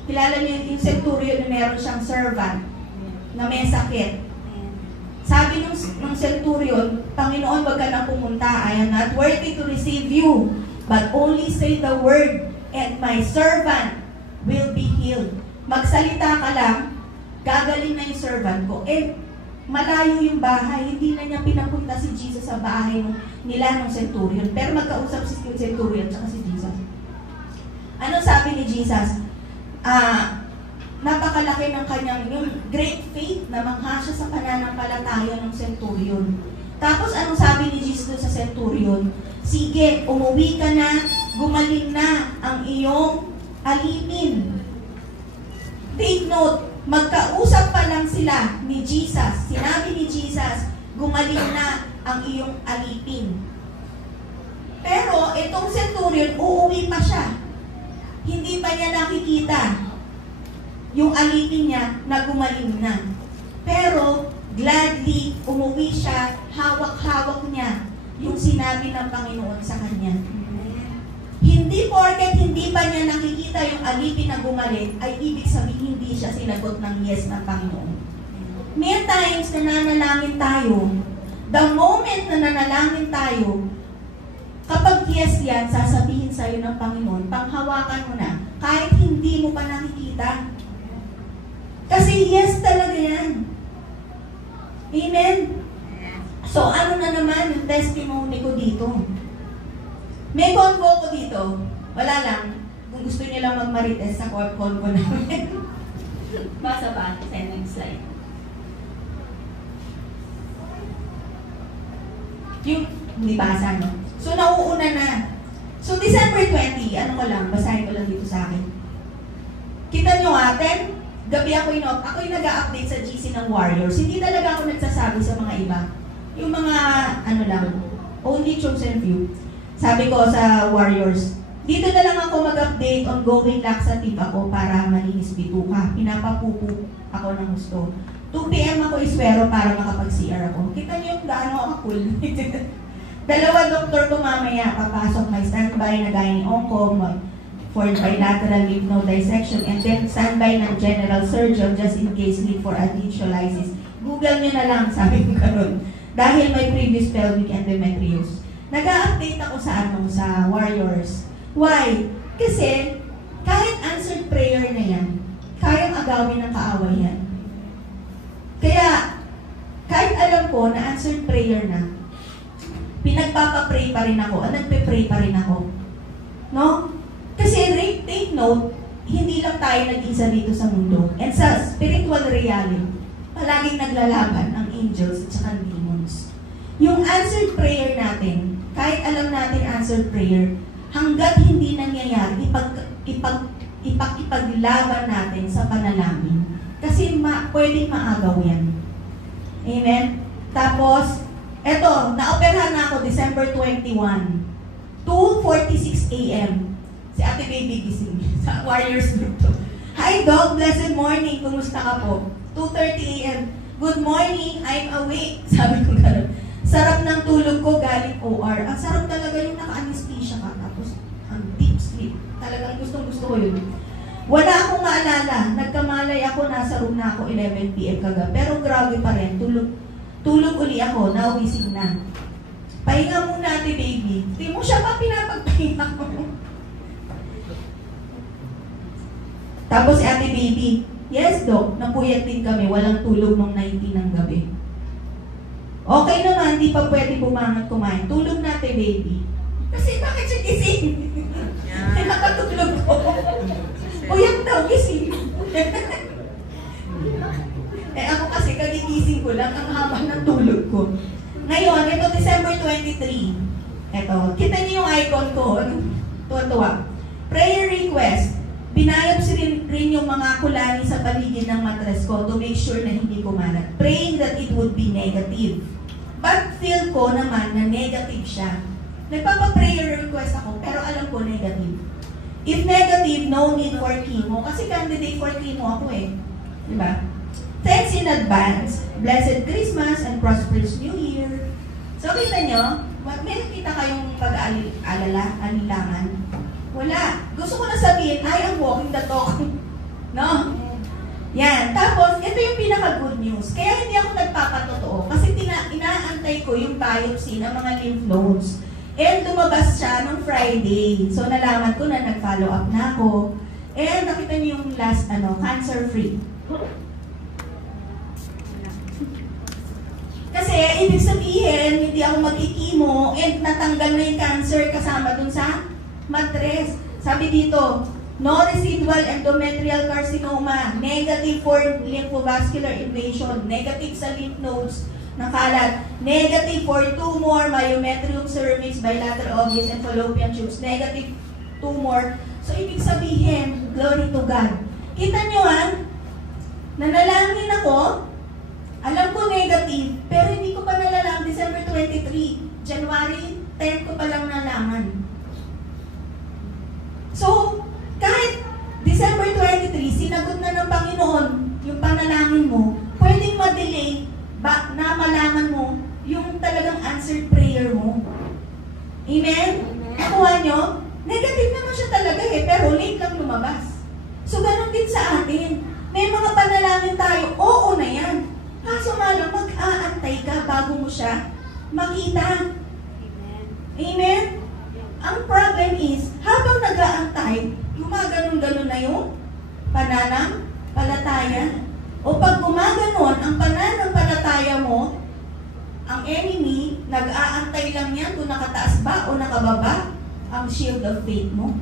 Kilala niyo yung centurion na meron siyang servant na may sakit. Sabi ng centurion, Panginoon, wag ka na pumunta. I am not worthy to receive you, but only say the word, and my servant will be healed. Magsalita ka lang, gagaling na yung servant ko. Malayo yung bahay, hindi na niya pinapunta si Jesus sa bahay nila ng centurion. Pero magkausap si centurion at si Jesus. Ano sabi ni Jesus? Napakalaki ng kanyang yung great faith na mangha siya sa pananampalataya ng centurion. Tapos anong sabi ni Jesus sa centurion? Sige, umuwi ka na, gumaling na ang iyong alipin. Take note, magkausap pa lang sila ni Jesus. Sinabi ni Jesus, gumaling na ang iyong alipin. Pero itong centurion, uuwi pa siya. Hindi pa niya nakikita yung alipin niya na gumaling na. Pero gladly umuwi siya, hawak-hawak niya yung sinabi ng Panginoon sa kanya. Hindi porket hindi pa niya nakikita yung alipin na gumaling, ay ibig sabihin hindi siya sinagot ng yes ng Panginoon. May times na nanalangin tayo, the moment na nanalangin tayo, kapag yes yan, sasabihin sa'yo ng Panginoon, panghawakan mo na, kahit hindi mo pa nakikita. Kasi yes talaga yan. Amen? So ano na naman yung testimony ko dito? May convo ko dito. Wala lang. Kung gusto niyo lang magmarites sa convo namin. Basa pa. Next slide. Yung, hindi basa, no? So, nauuna na. So, December 20, ano ko lang, basahin ko lang dito sa akin. Kita nyo 10, gabi ako yung nag-a-update sa GC ng Warriors. Hindi talaga ako nagsasabi sa mga iba. Yung mga, only chosen few. Sabi ko sa Warriors, dito na lang ako mag-update on going laxative ako para malinis bituka. Pinapapupo ako ng gusto. 2 p.m. ako iswero para makapag-CR ako. Kita niyo yung gaano ako cool. Dalawa doktor ko mamaya, papasok, may standby na gynae onco for bilateral lymph node dissection, and then standby ng general surgeon just in case need for adhesiolysis. Google nyo na lang, sabi ko ganun. Dahil may previous pelvic endometriosis. Nag-a-update ako sa Warriors. Why? Kasi, kahit answered prayer na yan, kayang agawin ng kaaway yan. Kaya, kahit alam ko na answered prayer na, pinagpapapray pa rin ako, nagpe-pray pa rin ako. No? Kasi take note, hindi lang tayo nag-isa dito sa mundo. And sa spiritual reality, palaging naglalaban ang angels at saka demons. Yung answered prayer natin, kahit alam natin answered prayer, hanggat hindi nangyayari, ipaglaban natin sa panalangin. Kasi pwedeng maagaw yan. Amen? Tapos, eto, naoperahan na ako December 21. 2:46 a.m. Si Ate Baby gising sa Warriors group to. Hi Dog, blessed morning. Kumusta ka po? 2:30 a.m. Good morning, I'm awake. Sabi ko gano'n. Sarap ng tulog ko galing OR. Ang sarap talaga yung naka-anesthesia ka. Tapos, ang deep sleep. Talagang gustong-gusto ko yun. Wala akong maalala. Nagkamalay ako, nasa room na ako 11 p.m. kagabi. Pero grabe pa rin. Tulog uli ako, nawising na. Pahinga muna, Ate Baby. Di mo siya pa pinapagpahinga ko. Tapos si Ate Baby, yes, Doc, napuyat din kami. Walang tulog nung 19 ng gabi. Okay naman, di pa pwede bumangat kumain. Tulog na, Ate Baby. Kasi bakit siya gising? Nakatulog ko. Puyat daw, gising. Ako kasi kagigising ko lang, ang haba ng tulog ko. Ngayon, ito December 23. Ito, kita niyo yung icon ko. Tuwa-tuwa. Prayer request. Binayopsi rin yung mga kulani sa paligid ng matres ko to make sure na hindi kumalat. Praying that it would be negative. But feel ko naman na negative siya. Nagpapa-prayer request ako, pero alam ko negative. If negative, no need for chemo. Kasi candidate for chemo ako eh. Diba? Thanks in advance. Blessed Christmas and prosperous New Year. So, kita nyo, may nakita kayong pag-alala, anilangan? Wala. Gusto ko na sabihin, I am walking the talk. No? Yan. Tapos, ito yung pinaka-good news. Kaya hindi ako nagpapatotoo. Kasi inaantay ko yung biopsy ng mga lymph nodes. And lumabas siya nung Friday. So, nalaman ko na nag-follow up na ako. And nakita niyo yung last, cancer-free. Kasi, ibig sabihin, hindi ako magkikimo and natanggal na yung cancer kasama dun sa matres. Sabi dito, no residual endometrial carcinoma, negative for lymphovascular invasion, negative sa lymph nodes, nakalat, negative for tumor, myometrium cervix, bilateral ovaries, and fallopian tubes, negative tumor. So, ibig sabihin, glory to God. Kita nyo nanalangin ako, alam ko negative, pero hindi ko pa nalalang December 23. January 10 ko pa lang nalaman. So, kahit December 23, sinagot na ng Panginoon yung panalangin mo, pwedeng ma-delay na malaman mo yung talagang answered prayer mo. Amen? Nakuha nyo? Negative naman siya talaga pero late lang lumabas. So, ganun din sa atin. May mga panalangin tayo, oo na yan. Kaso nga lang, mag-aantay ka bago mo siya makita. Amen? Amen? Ang problem is, habang nag-aantay, gumaganon-ganon na yung pananampalataya. O pag gumaganon ang pananampalataya mo, ang enemy, nag-aantay lang yan kung nakataas ba o nakababa ang shield of faith mo.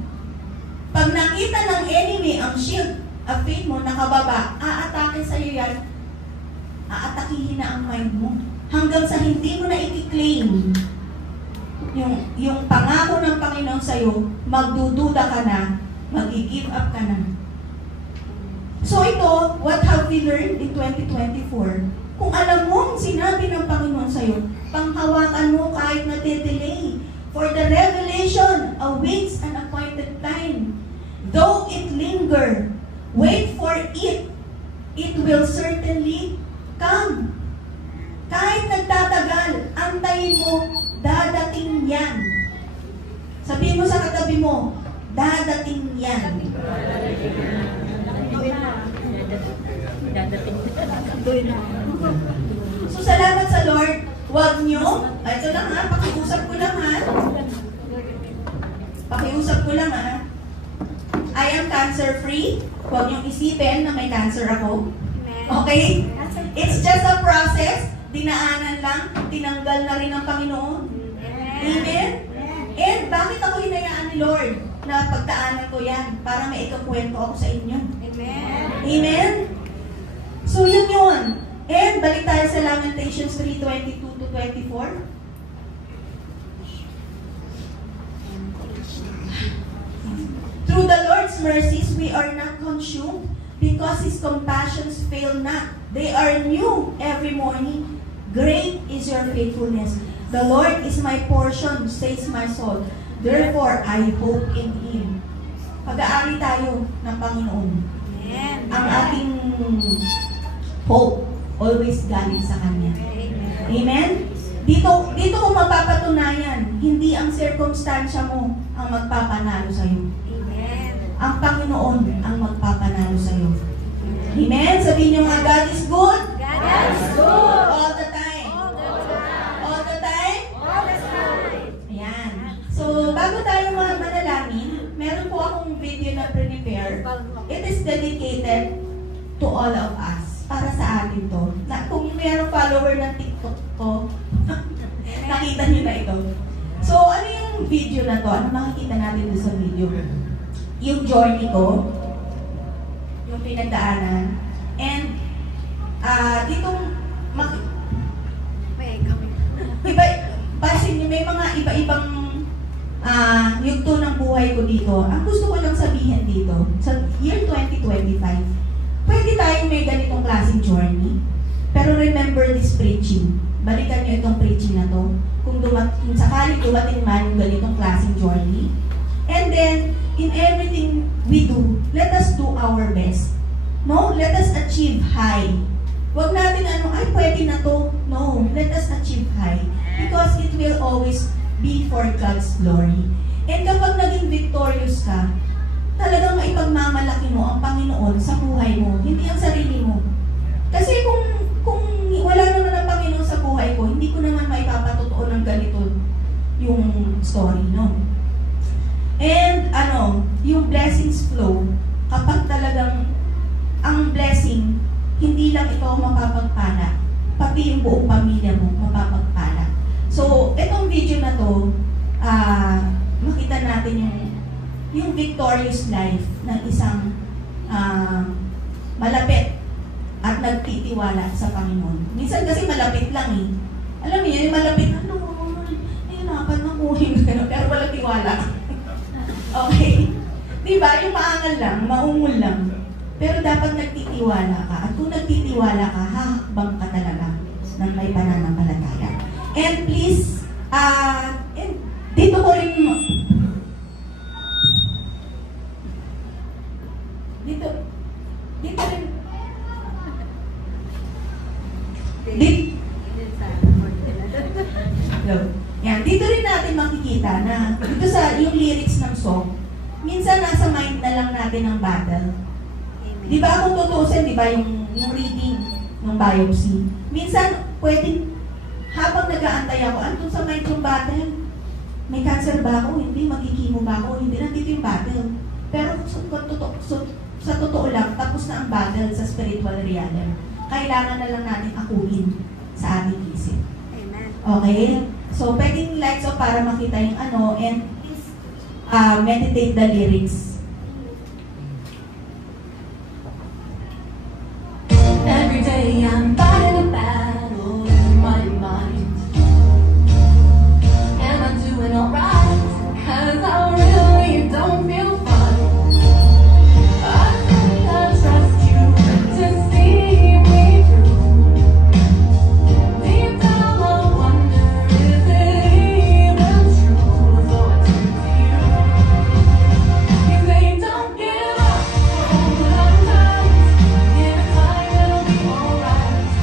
Pag nakita ng enemy ang shield of faith mo nakababa, aatake sa'yo yan, aatakihin na ang mind mo. Hanggang sa hindi mo na i-claim yung pangako ng Panginoon sa'yo, magdududa ka na, mag-give up ka na. So ito, what have we learned in 2024? Kung alam mo ang sinabi ng Panginoon sa'yo, panghawakan mo kahit na-delay. For the revelation awaits an appointed time. Though it linger, wait for it. It will certainly Come. Kahit nagtatagal, antayin mo, dadating yan. Sabihin mo sa katabi mo, dadating yan. So, salamat sa Lord. Huwag nyo, ito lang ha, pakiusap ko lang ha. Pakiusap ko lang ha. I am cancer-free. Huwag niyong isipin na may cancer ako. Okay? It's just a process. Dinaanan lang. Tinanggal na rin ng Panginoon. Amen? And bakit ako hinayaan ni Lord na pagdaanan ko yan? Para may ikakwento ako sa inyo. Amen. Amen? So yun yun. And balik tayo sa Lamentations 3:22-24. Through the Lord's mercies, we are not consumed because His compassions fail not. They are new every morning. Great is your faithfulness. The Lord is my portion, says my soul. Therefore, I hope in Him. Pag-aari tayo ng Panginoon. Amen. Ang ating hope always galing sa Kanya. Amen? Dito ko mapapatunayan, hindi ang sirkumstansya mo ang magpapanalo sa'yo. Ang Panginoon ang magpapanalo sa'yo. Amen? Sabihin niyo nga, God is good. God is good. All the time. All the time. All the time. All the time. Ayan. So, bago tayo manalangin, meron po akong video na prepare. It is dedicated to all of us. Para sa atin to. Kung mayroong follower ng TikTok to, nakita niyo na ito. So, ano yung video na to? Ano makikita natin doon sa video? Yung journey ko, yung pinagdaanan, and ditong pasin niyo, may mga iba-ibang yugto ng buhay ko dito. Ang gusto ko lang sabihin dito, sa year 2025, pwede tayong may ganitong klaseng journey, pero remember this preaching. Balikan niyo itong preaching na to. Kung sakaling dumating man yung ganitong klaseng journey. And then, in everything we do, let us do our best. No? Let us achieve high. Huwag natin ay pwede na to. No. Let us achieve high. Because it will always be for God's glory. And kapag naging victorious ka, talagang maipagmamalaki mo ang Panginoon sa buhay mo, hindi ang sarili mo. Kasi kung wala naman ang Panginoon sa buhay ko, hindi ko naman maipapatotoo ng ganito yung story, no? And yung blessings flow, kapag talagang ang blessing, hindi lang ito mapapagpala, pati yung buong pamilya mo mapapagpala. So, itong video na to, makita natin yung victorious life ng isang malapit at nagtitiwala sa Panginoon. Minsan kasi malapit lang eh. Alam niyo, yung malapit, hinapan na kuhin, pero walang tiwala. Okay? Diba? Yung maangal lang, maungol lang. Pero dapat nagtitiwala ka. At kung nagtitiwala ka, hahakbang ka talaga ng may pananampalataya. And please, dito ko rin, dito rin, yan, dito rin natin makikita na dito sa yung lyrics ng song, minsan nasa mind na lang natin ang battle. Di ba kung tutusin, di ba yung reading ng biopsy? Minsan, pwedeng, habang nag-aantay ako, andun sa mind yung battle. May cancer ba ako? Hindi. Magkikimo ba ako? Hindi. Nandito yung battle. Pero sa totoo lang, tapos na ang battle sa spiritual realm. Kailangan na lang natin akuin sa ating isip. Okay? So, pwedeng lights off para makita yung and please meditate the lyrics. Every day I'm fighting a battle in my mind. Am I doing alright? 'Cause I really don't feel fine. I think I trust you to see me through. Deep down I wonder, is it even true? So I turn to you. You say don't give up, hold on tight. Give it time, it'll be alright.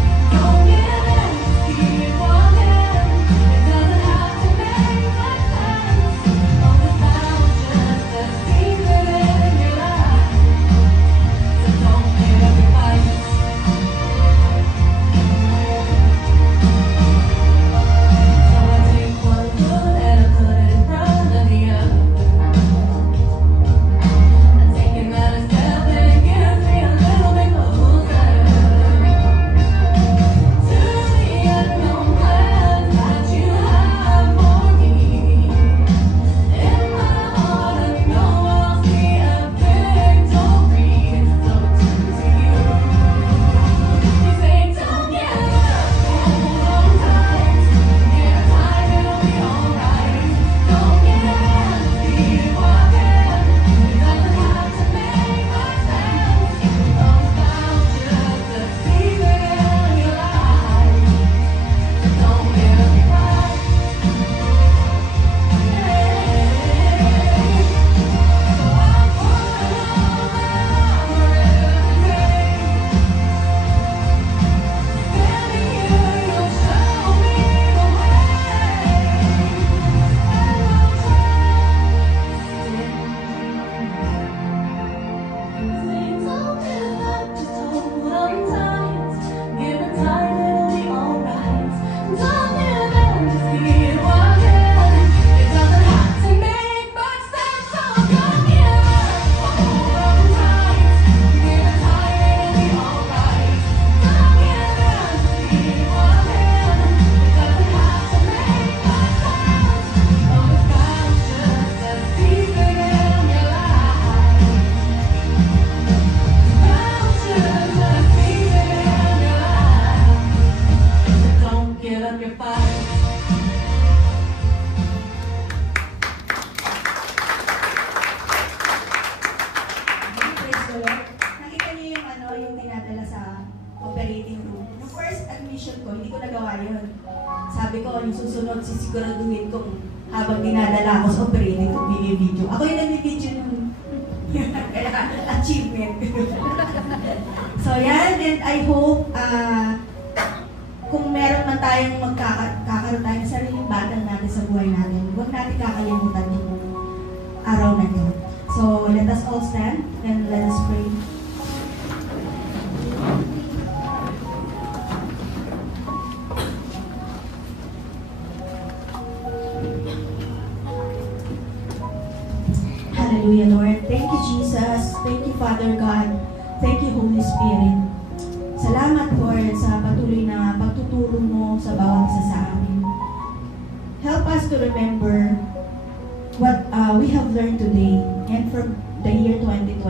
yung susunod, sisiguraduhin kong habang dinadala ako sa operating kung video. Ako yung nag-video nun. Kaya achievement. So yan, and I hope kung meron man tayong magkakaroon tayo ng sariling battle natin sa buhay natin, huwag natin kakalimutan yung araw na yun. So let us all stand and let us pray. Hallelujah, Lord. Thank you, Jesus. Thank you, Father God. Thank you, Holy Spirit. Salamat, Lord, sa patuloy na pagtuturo mo sa bawat isa sa amin. Help us to remember what we have learned today and from the year 2024.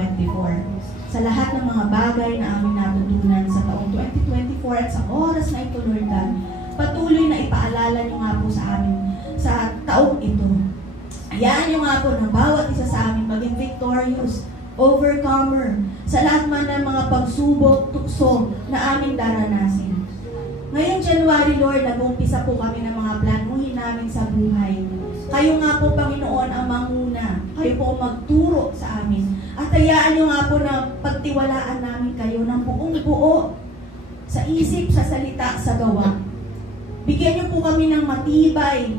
Sa lahat ng mga bagay na aming natutunan sa taong 2024 at sa oras na ito, Lord God, patuloy na ipaalala niyo nga po sa amin sa taong ito. Hayaan niyo nga po na bawat isa sa amin maging victorious, overcomer, sa lahat man ng mga pagsubok, tukso na aming daranasin. Ngayong January, Lord, nag-umpisa po kami ng mga planuhin namin sa buhay. Kayo nga po, Panginoon, ang manguna. Kayo po magturo sa amin. At hayaan niyo nga po na pagtiwalaan namin kayo ng buong buo sa isip, sa salita, sa gawa. Bigyan niyo po kami ng matibay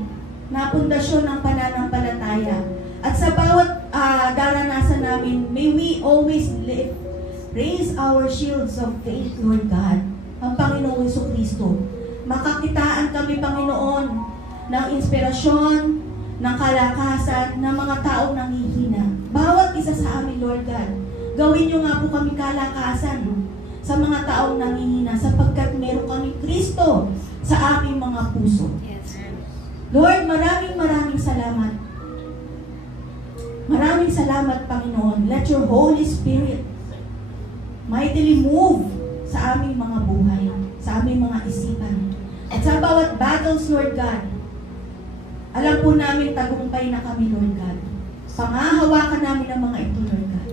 na pundasyon ng pananampalataya. At sa bawat daranasan namin, may we always raise our shields of faith, Lord God, ang Panginoong Jesucristo. Makakitaan kami, Panginoon, ng inspirasyon, ng kalakasan, ng mga taong nanghihina. Bawat isa sa amin, Lord God, gawin niyo nga po kami kalakasan sa mga taong nanghihina sapagkat meron kami Kristo sa aming mga puso. Lord, maraming salamat. Maraming salamat, Panginoon. Let your Holy Spirit mightily move sa aming mga buhay, sa aming mga isipan. At sa bawat battles, Lord God, alam po namin tagumpay na kami, Lord God. Pangahawakan namin ang mga ito, Lord God.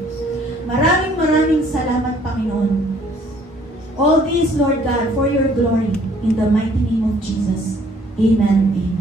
Maraming salamat, Panginoon. All these, Lord God, for your glory, in the mighty name of Jesus. Amen. Amen.